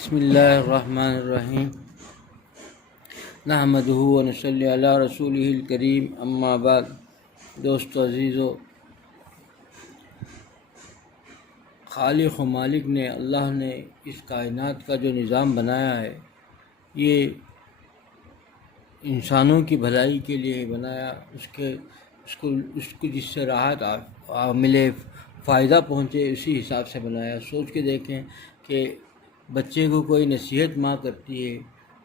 بسم اللہ الرحمن الرحیم نحمدہ و نصلی علی رسولہ الکریم اما بعد۔ دوستو عزیزو، خالق و مالک نے اللہ نے اس کائنات کا جو نظام بنایا ہے، یہ انسانوں کی بھلائی کے لیے بنایا، اس کو جس سے راحت ملے، فائدہ پہنچے، اسی حساب سے بنایا۔ سوچ کے دیکھیں کہ بچے کو کوئی نصیحت ماں کرتی ہے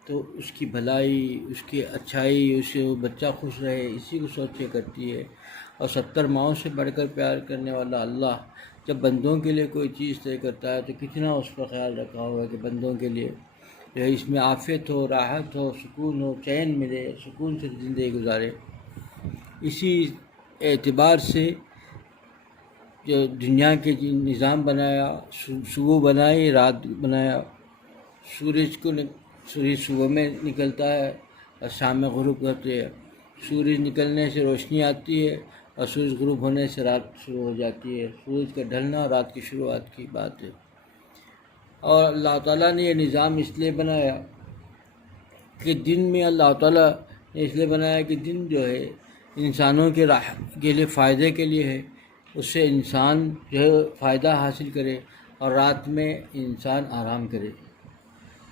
تو اس کی بھلائی، اس کی اچھائی، اس سے بچہ خوش رہے، اسی کو سوچ کے کرتی ہے۔ اور 70 ماؤں سے بڑھ کر پیار کرنے والا اللہ جب بندوں کے لیے کوئی چیز طے کرتا ہے تو کتنا اس پر خیال رکھا ہوا کہ بندوں کے لیے جو ہے اس میں عافیت ہو، راحت ہو، سکون ہو، چین ملے، سکون سے زندگی گزارے۔ اسی اعتبار سے جو دنیا کے نظام بنایا، صبح بنائی، رات بنایا، سورج صبح میں نکلتا ہے اور شام میں غروب کرتے ہے، سورج نکلنے سے روشنی آتی ہے اور سورج غروب ہونے سے رات شروع ہو جاتی ہے۔ سورج کا ڈھلنا رات کی شروعات کی بات ہے۔ اور اللہ تعالیٰ نے یہ نظام اس لیے بنایا کہ دن میں اللہ تعالیٰ نے اس لیے بنایا کہ دن جو ہے انسانوں کے کے لیے فائدے کے لیے ہے، اس سے انسان جو ہے فائدہ حاصل کرے، اور رات میں انسان آرام کرے۔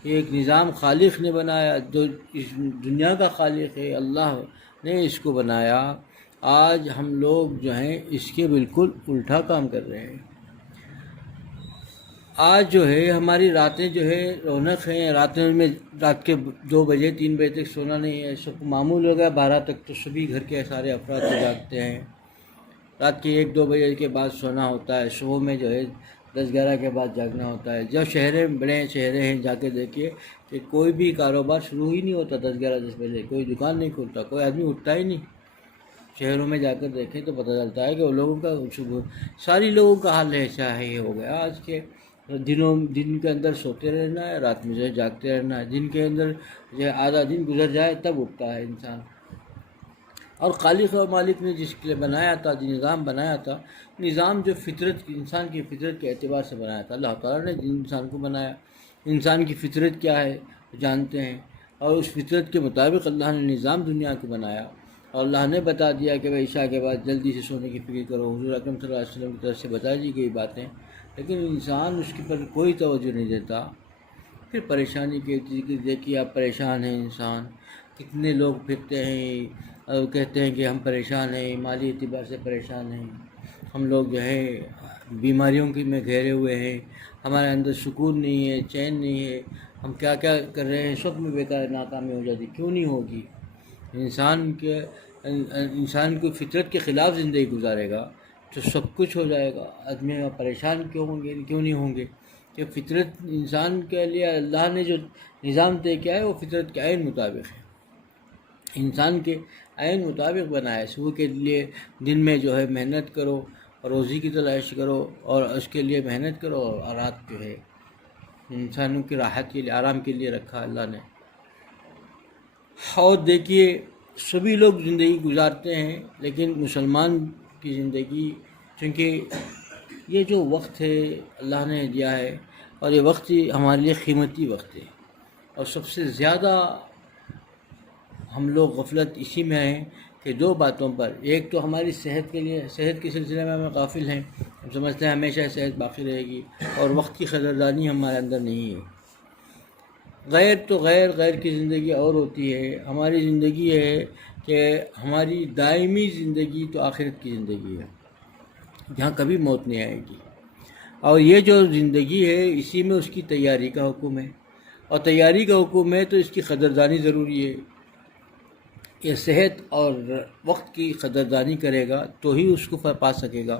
یہ ایک نظام خالق نے بنایا، جو اس دنیا کا خالق ہے، اللہ نے اس کو بنایا۔ آج ہم لوگ جو ہیں اس کے بالکل الٹا کام کر رہے ہیں۔ آج جو ہے ہماری راتیں جو ہے رونق ہیں، رات کے 2 بجے 3 بجے تک سونا نہیں ہے، سب کو معمول ہو گیا 12 تک، تو سبھی گھر کے سارے افراد کو جاگتے ہیں۔ رات کے 1-2 بجے کے بعد سونا ہوتا ہے، صبح میں جو ہے 10-11 کے بعد جاگنا ہوتا ہے۔ جب بڑے شہریں ہیں، جا کے دیکھیے کہ کوئی بھی کاروبار شروع ہی نہیں ہوتا 10-11 بجے، کوئی دکان نہیں کھولتا، کوئی آدمی اٹھتا ہی نہیں۔ شہروں میں جا کر دیکھیں تو پتہ چلتا ہے کہ وہ لوگوں کا ساری لوگوں کا حال ایسا ہی ہو گیا آج کے دن کے اندر سوتے رہنا ہے، رات میں جو ہے جاگتے رہنا ہے۔ دن کے اندر جو ہے آدھا دن گزر جائے تب اٹھتا ہے انسان۔ اور خالق و مالک نے جس کے لیے بنایا تھا، جو نظام بنایا تھا، نظام جو انسان کی فطرت کے اعتبار سے بنایا تھا، اللہ تعالیٰ نے انسان کو بنایا۔ انسان کی فطرت کیا ہے جانتے ہیں، اور اس فطرت کے مطابق اللہ نے نظام دنیا کو بنایا۔ اور اللہ نے بتا دیا کہ عشاء کے بعد جلدی سے سونے کی فکر کرو، حضور اکرم صلی اللہ علیہ وسلم کی طرف سے بتا دی گئی باتیں، لیکن انسان اس کے پر کوئی توجہ نہیں دیتا۔ پھر پریشانی کی دیکھیے، آپ پریشان ہیں، انسان کتنے لوگ پھرتے ہیں اور کہتے ہیں کہ ہم پریشان ہیں، مالی اعتبار سے پریشان ہیں، ہم لوگ جو ہے بیماریوں میں گھیرے ہوئے ہیں، ہمارے اندر سکون نہیں ہے، چین نہیں ہے، ہم کیا کیا کر رہے ہیں، سب میں بیکار ناکامی ہو جاتی۔ کیوں نہیں ہوگی؟ انسان کو فطرت کے خلاف زندگی گزارے گا تو سب کچھ ہو جائے گا۔ آدمی پریشان کیوں نہیں ہوں گے؟ کہ فطرت انسان کے لیے اللہ نے جو نظام طے کیا ہے وہ فطرت کے عین مطابق ہے، انسان کے عین مطابق بنایا ہے۔ صبح کے لیے دن میں جو ہے محنت کرو اور روزی کی تلاش کرو، اور اس کے لیے محنت کرو، اور رات جو ہے انسانوں کی راحت کے لیے، آرام کے لیے رکھا اللہ نے۔ اور دیکھیے سبھی لوگ زندگی گزارتے ہیں، لیکن مسلمان کی زندگی، چونکہ یہ جو وقت ہے اللہ نے دیا ہے، اور یہ وقت ہمارے لیے قیمتی وقت ہے، اور سب سے زیادہ ہم لوگ غفلت اسی میں ہیں کہ 2 باتوں پر۔ ایک تو ہماری صحت کے سلسلے میں ہم غافل ہیں، ہم سمجھتے ہیں ہمیشہ صحت باقی رہے گی، اور وقت کی قدردانی ہمارے اندر نہیں ہے۔ غیر کی زندگی اور ہوتی ہے، ہماری زندگی ہے کہ ہماری دائمی زندگی تو آخرت کی زندگی ہے، جہاں کبھی موت نہیں آئے گی۔ اور یہ جو زندگی ہے اسی میں اس کی تیاری کا حکم ہے، اور تیاری کا حکم ہے تو اس کی قدردانی ضروری ہے۔ یہ صحت اور وقت کی قدردانی کرے گا تو ہی اس کو پا سکے گا۔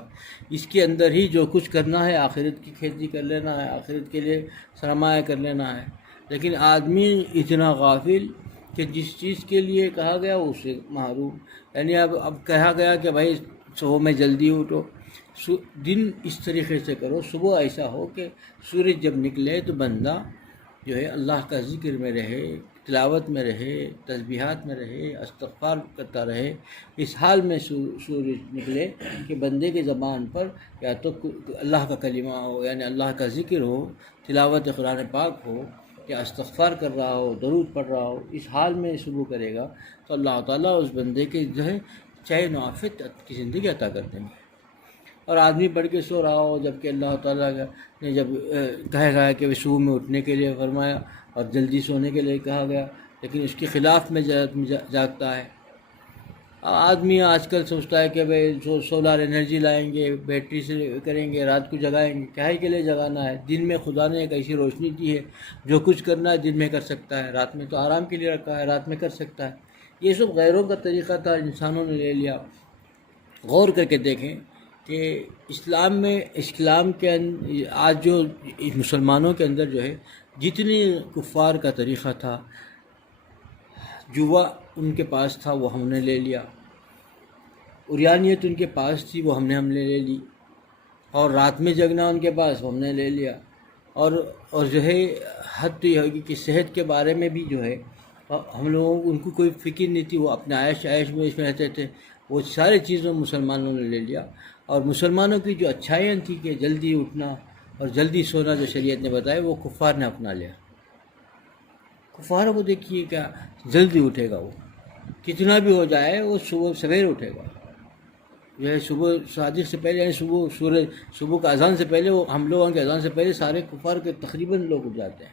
اس کے اندر ہی جو کچھ کرنا ہے، آخرت کی کھیتی کر لینا ہے، آخرت کے لیے سرمایہ کر لینا ہے۔ لیکن آدمی اتنا غافل کہ جس چیز کے لیے کہا گیا اس سے محروم۔ یعنی اب کہا گیا کہ بھائی صبح میں جلدی اٹھو، دن اس طریقے سے کرو، صبح ایسا ہو کہ سورج جب نکلے تو بندہ جو ہے اللہ کا ذکر میں رہے، تلاوت میں رہے، تسبیحات میں رہے، استغفار کرتا رہے، اس حال میں سورج نکلے کہ بندے کی زبان پر یا تو اللہ کا کلمہ ہو، یعنی اللہ کا ذکر ہو، تلاوت قرآن پاک ہو، یا استغفار کر رہا ہو، درود پڑھ رہا ہو، اس حال میں صبح کرے گا تو اللہ تعالیٰ اس بندے کے جو ہے چین و عافیت کی زندگی عطا کر دیں گے۔ اور آدمی پڑھ کے سو رہا ہو، جب کہ اللہ تعالیٰ نے جب کہا گیا کہ صبح میں اٹھنے کے لیے فرمایا اور جلدی سونے کے لیے کہا گیا، لیکن اس کے خلاف میں جاگتا ہے۔ آدمی آج کل سوچتا ہے کہ بھئی سولار انرجی لائیں گے، بیٹری سے کریں گے، رات کو جگائیں گے، کیا کے لیے جگانا ہے؟ دن میں خدا نے ایک ایسی روشنی دی ہے، جو کچھ کرنا ہے دن میں کر سکتا ہے، رات میں تو آرام کے لیے رکھا ہے، رات میں کر سکتا ہے۔ یہ سب غیروں کا طریقہ تھا، انسانوں نے لے لیا۔ غور کر کے دیکھیں کہ اسلام کے آج جو مسلمانوں کے اندر جو ہے جتنی کفار کا طریقہ تھا، جوا ان کے پاس تھا وہ ہم نے لے لیا، عریانیت ان کے پاس تھی وہ ہم نے لے لی، اور رات میں جگنا ان کے پاس وہ ہم نے لے لیا، اور جو ہے حد تو یہ ہوگی کہ صحت کے بارے میں بھی جو ہے ہم لوگوں ان کو کوئی فکر نہیں تھی، وہ اپنے عیش میں اس میں رہتے تھے، وہ سارے چیزوں مسلمانوں نے لے لیا۔ اور مسلمانوں کی جو اچھائیاں تھیں کہ جلدی اٹھنا اور جلدی سونا جو شریعت نے بتایا، وہ کفار نے اپنا لیا۔ کفاروں کو دیکھیے کیا جلدی اٹھے گا، وہ کتنا بھی ہو جائے وہ صبح سویر اٹھے گا، جو ہے صبح صادق سے پہلے، یعنی صبح کا اذان سے پہلے، وہ ہم لوگوں کے اذان سے پہلے سارے کفار کے تقریباً لوگ اٹھ جاتے ہیں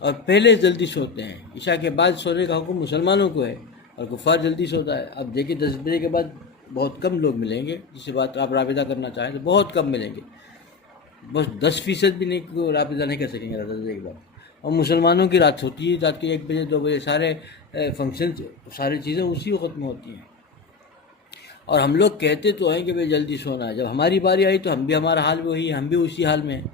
اور پہلے جلدی سوتے ہیں۔ عشاء کے بعد سونے کا حکم مسلمانوں کو ہے اور کفار جلدی سوتا ہے۔ اب دیکھیے 10 بجے کے بعد بہت کم لوگ ملیں گے جس سے بات آپ رابطہ کرنا چاہیں تو بہت کم ملیں گے، بس 10% بھی نہیں رابطہ نہیں کر سکیں گے 10 بجے کے بعد۔ اور مسلمانوں کی رات ہوتی ہے، رات کے 1 بجے 2 بجے سارے فنکشن، ساری چیزیں اسی وقت میں ہوتی ہیں۔ اور ہم لوگ کہتے تو ہیں کہ بھئی جلدی سونا ہے، جب ہماری باری آئی تو ہم بھی، ہمارا حال وہی ہے، ہم بھی اسی حال میں ہیں۔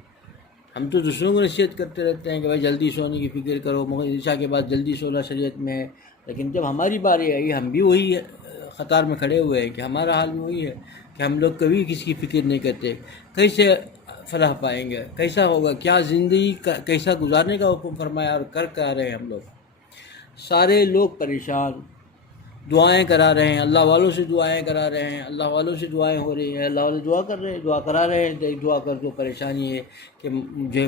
ہم تو دوسروں کو نصیحت کرتے رہتے ہیں کہ بھائی جلدی سونے کی فکر کرو، مگر عشاء کے بعد جلدی سونا شریعت میں ہے، لیکن جب ہماری باری آئی ہم بھی وہی قطار میں کھڑے ہوئے ہیں کہ ہمارا حال بھی وہی ہے کہ ہم لوگ کبھی کسی کی فکر نہیں کرتے، کیسے فلاح پائیں گے، کیسا ہوگا، کیا زندگی کیسا گزارنے کا حکم فرمایا اور کر آ رہے ہیں ہم لوگ۔ سارے لوگ پریشان، دعائیں کرا رہے ہیں، اللہ والوں سے دعائیں کرا رہے ہیں، اللہ والوں سے دعائیں ہو رہی ہیں، اللہ والے دعا کر رہے ہیں، دعا کرا رہے ہیں، دعا کر کے پریشانی ہے کہ مجھے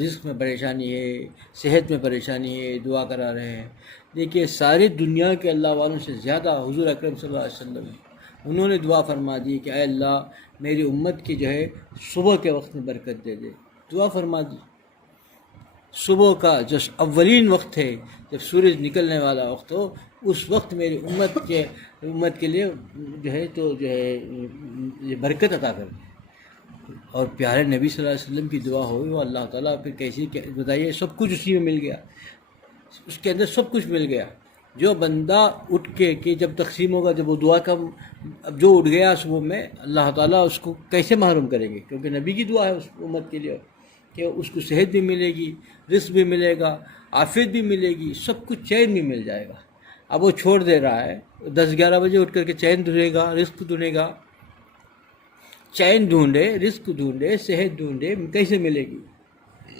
رزق میں پریشانی ہے، صحت میں پریشانی ہے، دعا کرا رہے ہیں۔ دیکھیے ساری دنیا کے اللہ والوں سے زیادہ حضور اکرم صلی اللہ علیہ وسلم انہوں نے دعا فرما دی کہ اے اللہ میری امت کی جو ہے صبح کے وقت میں برکت دے دے، دعا فرما دی۔ صبح کا جو اولین وقت ہے، جب سورج نکلنے والا وقت ہو، اس وقت میری امت کے لیے جو ہے تو جو ہے یہ برکت عطا کر دے۔ اور پیارے نبی صلی اللہ علیہ وسلم کی دعا ہوئی، وہ اللہ تعالیٰ پھر کیسی بتائیے، سب کچھ اسی میں مل گیا، اس کے اندر سب کچھ مل گیا۔ جو بندہ اٹھ کے کہ جب تقسیم ہوگا، جب وہ دعا کا، اب جو اٹھ گیا صبح میں، اللہ تعالیٰ اس کو کیسے محروم کریں گے، کیونکہ نبی کی دعا ہے اس امت کے لیے کہ اس کو صحت بھی ملے گی، رزق بھی ملے گا، عافیت بھی ملے گی، سب کچھ چین بھی مل جائے گا۔ اب وہ چھوڑ دے رہا ہے، 10-11 بجے اٹھ کر کے چین ڈھونڈے گا، رزق ڈھونڈے گا، چین ڈھونڈے، رزق ڈھونڈے، صحت ڈھونڈے، کیسے ملے گی؟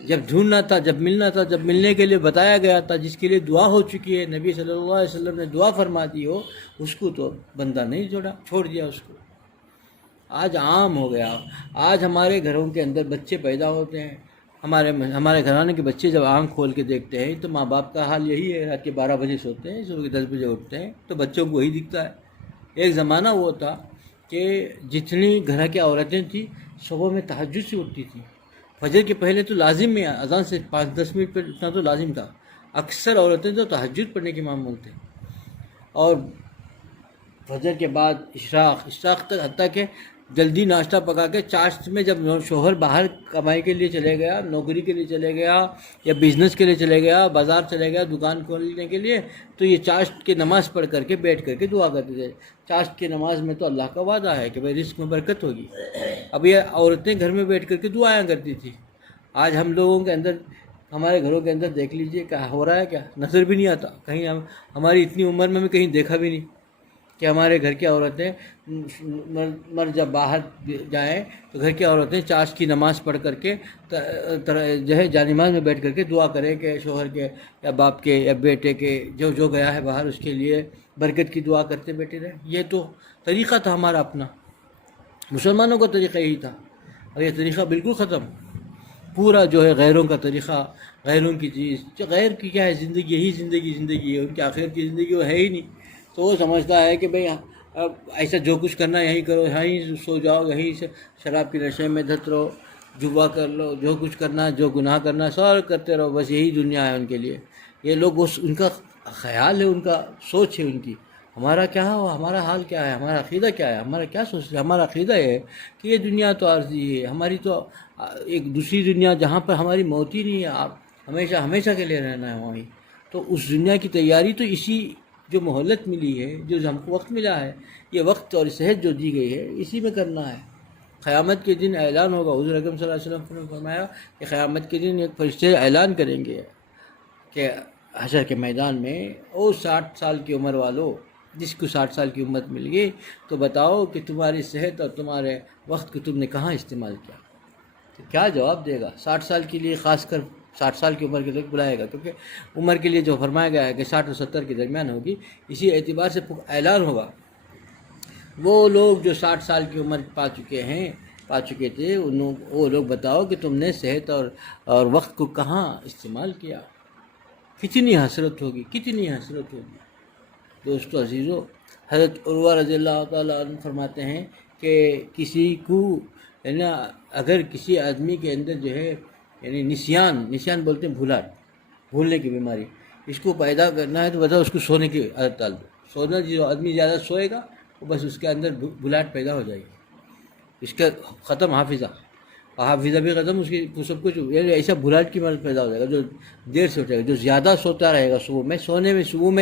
جب ڈھونڈنا تھا، جب ملنا تھا، جب ملنے کے لیے بتایا گیا تھا، جس کے لیے دعا ہو چکی ہے، نبی صلی اللہ علیہ وسلم نے دعا فرما دی ہو، اس کو تو بندہ نہیں چھوڑ دیا اس کو۔ آج عام ہو گیا، آج ہمارے گھروں کے اندر بچے پیدا ہوتے ہیں، ہمارے گھرانے کے بچے جب آنکھ کھول کے دیکھتے ہیں تو ماں باپ کا حال یہی ہے، رات کے 12 بجے سوتے ہیں، صبح کے 10 بجے اٹھتے ہیں، تو بچوں کو وہی دکھتا ہے۔ ایک زمانہ وہ تھا کہ جتنی گھر کی عورتیں تھیں صبح میں تہجد سے اٹھتی تھیں، فجر کے پہلے تو لازم میں اذان سے 5-10 منٹ پہ اتنا تو لازم تھا، اکثر عورتیں تو تہجد پڑھنے کے معمول تھے، اور فجر کے بعد اشراق تک، حتیٰ کہ جلدی ناشتہ پکا کے چاشت میں، جب شوہر باہر کمائی کے لیے چلے گیا، نوکری کے لیے چلے گیا یا بزنس کے لیے چلے گیا، بازار چلے گیا دکان کھولنے کے لیے، تو یہ چاشت کی نماز پڑھ کر کے بیٹھ کر کے دعا کرتے تھے۔ چاشت کی نماز میں تو اللہ کا وعدہ ہے کہ بھائی رزق میں برکت ہوگی۔ اب یہ عورتیں گھر میں بیٹھ کر کے دعائیں کرتی تھی۔ آج ہم لوگوں کے اندر، ہمارے گھروں کے اندر دیکھ لیجئے کیا ہو رہا ہے، کیا نظر بھی نہیں آتا، کہیں ہماری اتنی عمر میں کہیں دیکھا بھی نہیں۔ کہ ہمارے گھر کی عورتیں مرد جب باہر جائیں تو گھر کی عورتیں چاش کی نماز پڑھ کر کے جو ہے جانماز میں بیٹھ کر کے دعا کریں کہ شوہر کے یا باپ کے یا بیٹے کے جو گیا ہے باہر اس کے لیے برکت کی دعا کرتے بیٹھے رہیں. یہ تو طریقہ تھا ہمارا اپنا، مسلمانوں کا طریقہ یہی تھا، اور یہ طریقہ بالکل ختم. پورا جو ہے غیروں کا طریقہ، غیروں کی چیز، غیر کی کیا ہے زندگی، یہی زندگی ہے، ان کی آخرت کی زندگی وہ ہے ہی نہیں. تو وہ سمجھتا ہے کہ بھئی اب ایسا جو کچھ کرنا یہیں کرو، یہیں سو جاؤ، یہیں سے شراب کی نشے میں دھت رہو، جوا کر لو، جو کچھ کرنا جو گناہ کرنا سب کرتے رہو، بس یہی دنیا ہے ان کے لیے. یہ لوگ ان کا خیال ہے، ان کا سوچ ہے ان کی. ہمارا کیا ہے، ہمارا حال کیا ہے، ہمارا عقیدہ کیا ہے، ہمارا کیا سوچ ہے. ہمارا عقیدہ یہ ہے کہ یہ دنیا تو عارضی ہے، ہماری تو ایک دوسری دنیا جہاں پر ہماری موت ہی نہیں ہے، آپ ہمیشہ کے لیے رہنا ہے وہیں. تو اس دنیا کی تیاری تو اسی جو مہلت ملی ہے، جو ہم کو وقت ملا ہے، یہ وقت اور صحت جو دی گئی ہے، اسی میں کرنا ہے. قیامت کے دن اعلان ہوگا. حضور اکرم صلی اللہ علیہ وسلم نے فرمایا کہ قیامت کے دن ایک فرشتے اعلان کریں گے کہ حشر کے میدان میں، او 60 سال کی عمر والو، جس کو 60 سال کی امت مل گئی، تو بتاؤ کہ تمہاری صحت اور تمہارے وقت کو تم نے کہاں استعمال کیا. تو کیا جواب دے گا؟ 60 سال کے لیے خاص کر 60 سال کی عمر کے تک بلائے گا، کیونکہ عمر کے لیے جو فرمایا گیا ہے کہ 60 اور 70 کے درمیان ہوگی، اسی اعتبار سے اعلان ہوگا. وہ لوگ جو 60 سال کی عمر پا چکے تھے، وہ لوگ بتاؤ کہ تم نے صحت اور وقت کو کہاں استعمال کیا. کتنی حسرت ہوگی، کتنی حسرت ہوگی. دوستو عزیزو، حضرت عروہ رضی اللہ تعالیٰ عنہ فرماتے ہیں کہ کسی کو اگر کسی آدمی کے اندر جو ہے یعنی نسیان بولتے ہیں بھولنے کی بیماری، اس کو پیدا کرنا ہے تو بتاؤ اس کو سونے کی عادت ڈال دو. سونا جو آدمی زیادہ سوئے گا وہ بس اس کے اندر بھلاٹ پیدا ہو جائے گی، اس کا ختم حافظہ بھی ختم، اس کی سب کچھ یعنی ایسا بھلاٹ کی مرض پیدا ہو جائے گا جو دیر سے اٹھے گا. جو زیادہ سوتا رہے گا صبح میں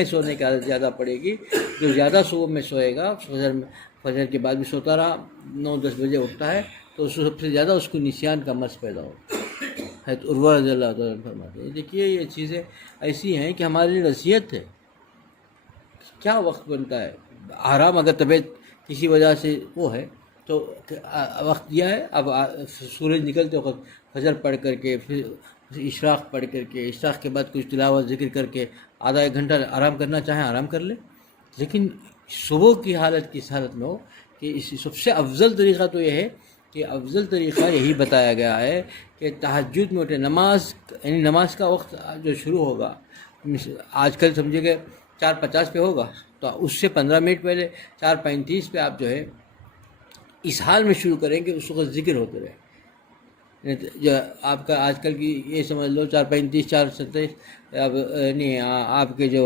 سونے کی عادت زیادہ پڑے گی. جو زیادہ صبح میں سوئے گا، فجر کے بعد بھی سوتا رہا، 9-10 بجے اٹھتا ہے، تو سب سے زیادہ اس کو نسیان کا مرض پیدا ہوگا. حضرت عروہ رضی اللہ تعالیٰ فرماتے ہیں. دیکھیے یہ چیزیں ایسی ہیں کہ ہمارے لیے نصیحت ہے. کیا وقت بنتا ہے آرام، اگر طبیعت کسی وجہ سے وہ ہے تو وقت دیا ہے. اب سورج نکلتے وقت فجر پڑھ کر کے، پھر اشراق پڑھ کر کے، اشراق کے بعد کچھ تلاوت ذکر کر کے آدھا ایک گھنٹہ آرام کرنا چاہیں آرام کر لیں. لیکن صبح کی حالت کس حالت میں ہو کہ سب سے افضل طریقہ تو یہ ہے کہ افضل طریقہ یہی بتایا گیا ہے کہ تہجد میں اٹھے. یعنی نماز کا وقت جو شروع ہوگا، آج کل سمجھے کہ 4:50 پہ ہوگا، تو اس سے 15 منٹ پہلے 4:35 پہ آپ جو ہے اس حال میں شروع کریں کہ اس وقت ذکر ہوتے رہے. جو آپ کا آج کل کی یہ سمجھ لو 4:35 4:27 اب نہیں، آپ کے جو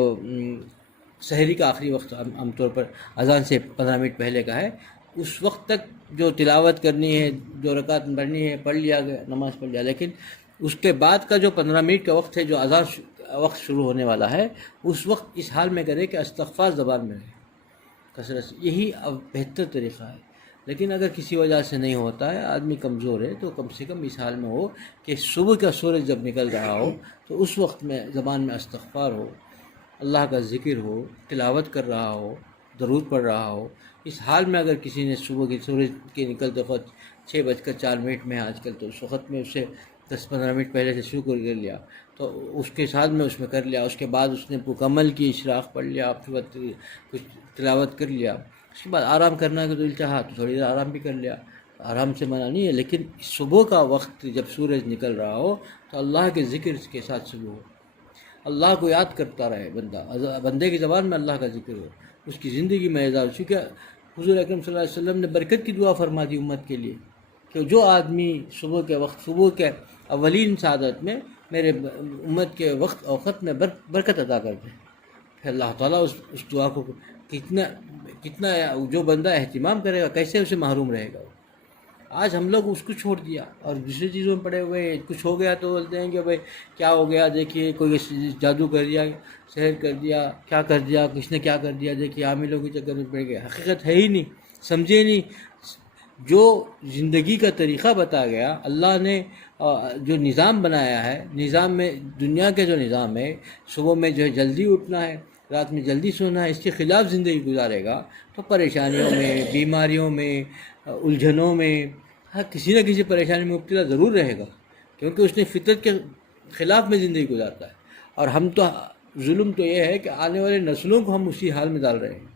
سحری کا آخری وقت عام طور پر اذان سے 15 منٹ پہلے کا ہے، اس وقت تک جو تلاوت کرنی ہے، جو رکعت پڑھنی ہے پڑھ لیا گیا، نماز پڑھ لیا. لیکن اس کے بعد کا جو 15 منٹ کا وقت ہے، جو اذان وقت شروع ہونے والا ہے، اس وقت اس حال میں کرے کہ استغفار زبان میں رہے کثرت سے. یہی اب بہتر طریقہ ہے. لیکن اگر کسی وجہ سے نہیں ہوتا ہے، آدمی کمزور ہے، تو کم سے کم اس حال میں ہو کہ صبح کا سورج جب نکل رہا ہو تو اس وقت میں زبان میں استغفار ہو، اللہ کا ذکر ہو، تلاوت کر رہا ہو، درود پڑھ رہا ہو. اس حال میں اگر کسی نے صبح کے سورج کے نکلتے وقت 6:04 میں آج کل، تو اس وقت میں اسے 10-15 منٹ پہلے سے شروع کر لیا، تو اس کے ساتھ میں اس میں کر لیا. اس کے بعد اس نے مکمل کی اشراق پڑھ لیا، اس کے بعد کچھ تلاوت کر لیا. اس کے بعد آرام کرنا ہے تو دل چاہا تو تھوڑی دیر آرام بھی کر لیا. آرام سے منع نہیں ہے، لیکن صبح کا وقت جب سورج نکل رہا ہو تو اللہ کے ذکر کے ساتھ شروع ہو. اللہ کو یاد کرتا رہے بندے کی زبان میں اللہ کا ذکر ہو، اس کی زندگی میں اعزاز. چونکہ حضور اکرم صلی اللہ علیہ وسلم نے برکت کی دعا فرما دی امت کے لیے کہ جو آدمی صبح کے اولین سعادت میں میرے امت کے اوقات میں برکت عطا کر دے، پھر اللہ تعالیٰ اس دعا کو کتنا جو بندہ اہتمام کرے گا، کیسے اسے محروم رہے گا. آج ہم لوگ اس کو چھوڑ دیا اور دوسری چیزوں میں پڑے ہوئے. کچھ ہو گیا تو بولتے ہیں کہ بھائی کیا ہو گیا، دیکھیے کوئی جادو کر دیا، سحر کر دیا، کیا کر دیا، کس نے کیا کر دیا، دیکھیے عاملوں کے چکر میں پڑ گئے. حقیقت ہے ہی نہیں، سمجھے نہیں. جو زندگی کا طریقہ بتا گیا اللہ نے، جو نظام بنایا ہے، نظام میں دنیا کے جو نظام ہے، صبح میں جو ہے جلدی اٹھنا ہے، رات میں جلدی سونا ہے، اس کے خلاف زندگی گزارے گا تو پریشانیوں میں، بیماریوں میں، الجھنوں میں، ہر کسی نہ کسی پریشانی میں مبتلا ضرور رہے گا، کیونکہ اس نے فطرت کے خلاف میں زندگی گزارتا ہے۔ اور ہم تو ظلم تو یہ ہے کہ آنے والے نسلوں کو ہم اسی حال میں ڈال رہے ہیں۔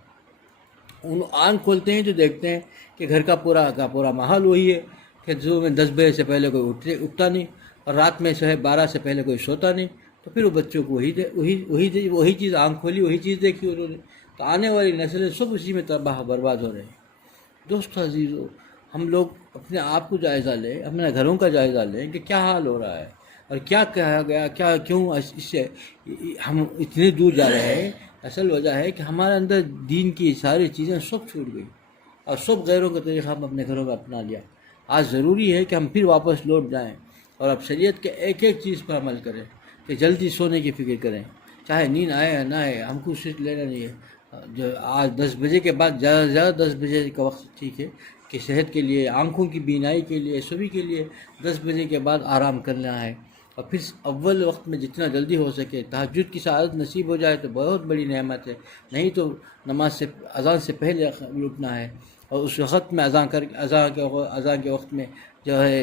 ان آنکھ کھولتے ہیں تو دیکھتے ہیں کہ گھر کا پورا ماحول وہی ہے کہ صبح میں 10 بجے سے پہلے کوئی اٹھتا نہیں، اور رات میں 12 سے پہلے کوئی سوتا نہیں، تو پھر وہ بچوں کو وہی چیز آنکھ کھولی، وہی چیز دیکھی انہوں نے، تو آنے والی نسلیں سب اسی میں تباہ برباد ہو رہے ہیں۔ دوست عزیزو، ہم لوگ اپنے آپ کو جائزہ لیں، اپنے گھروں کا جائزہ لیں کہ کیا حال ہو رہا ہے اور کیا کہا گیا، کیوں اس سے ہم اتنے دور جا رہے ہیں۔ اصل وجہ ہے کہ ہمارے اندر دین کی ساری چیزیں سب چھوٹ گئی اور سب غیروں کا طریقہ ہم اپنے گھروں میں اپنا لیا۔ آج ضروری ہے کہ ہم پھر واپس لوٹ جائیں اور اب شریعت کے ایک ایک چیز پر عمل کریں، کہ جلدی سونے کی فکر کریں، چاہے نیند آئے یا نہ آئے، ہم کو صرف لینا نہیں ہے۔ جو آج 10 بجے کے بعد زیادہ سے زیادہ 10 بجے کا وقت ٹھیک ہے کہ صحت کے لیے، آنکھوں کی بینائی کے لیے، سبھی کے لیے 10 بجے کے بعد آرام کرنا ہے۔ اور پھر اول وقت میں جتنا جلدی ہو سکے تہجد کی سعادت نصیب ہو جائے تو بہت بڑی نعمت ہے، نہیں تو اذان سے پہلے اٹھنا ہے، اور اس وقت میں اذان کے وقت میں جو ہے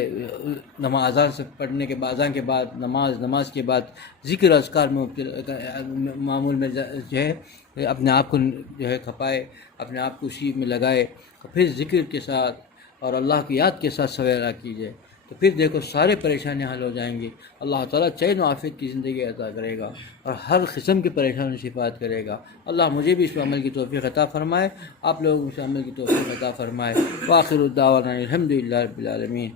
اذان سے پڑھنے کے بعد، اذان کے بعد نماز کے بعد ذکر اذکار میں معمول میں جو ہے اپنے آپ کو جو ہے کھپائے، اپنے آپ کو اسی میں لگائے، اور پھر ذکر کے ساتھ اور اللہ کی یاد کے ساتھ سویرا کیجیے، تو پھر دیکھو سارے پریشانیاں حل ہو جائیں گی۔ اللہ تعالیٰ چین و عافیت کی زندگی عطا کرے گا اور ہر قسم کی پریشانی سے حفاظت کرے گا۔ اللہ مجھے بھی اس پر عمل کی توفیق عطا فرمائے، آپ لوگوں کو اس پر عمل کی توفیق عطا فرمائے۔ وآخر الدعوانا الحمد للہ رب العالمین۔